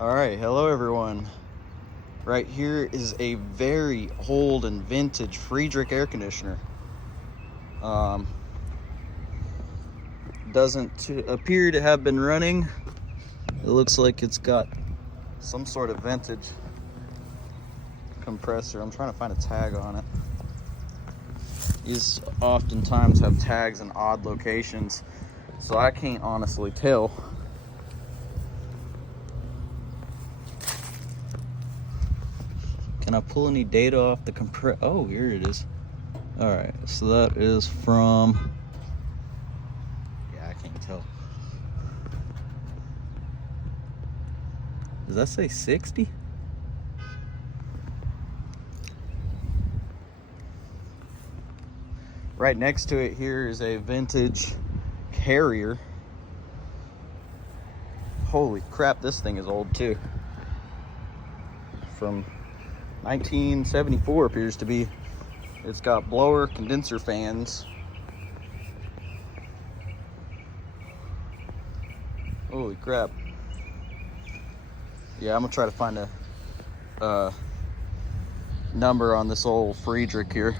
All right, hello everyone. Right here is a very old and vintage Friedrich air conditioner. Doesn't appear to have been running. It looks like it's got some sort of vintage compressor. I'm trying to find a tag on it. These oftentimes have tags in odd locations, so I can't honestly tell. Can I pull any data off the compressor? Oh, here it is. All right, so that is from, yeah, I can't tell. Does that say 60? Right next to it here is a vintage Carrier. Holy crap, this thing is old too. From 1974 appears to be. It's got blower condenser fans. Holy crap. Yeah, I'm gonna try to find a number on this old Friedrich here.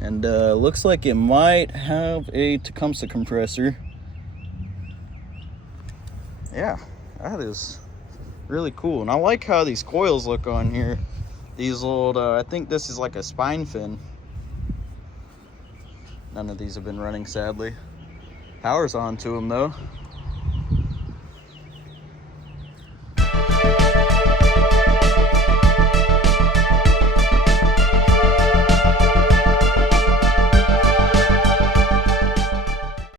And looks like it might have a Tecumseh compressor. Yeah, that is really cool. And I like how these coils look on here. These old, I think this is like a spine fin. None of these have been running, sadly. Power's on to them though.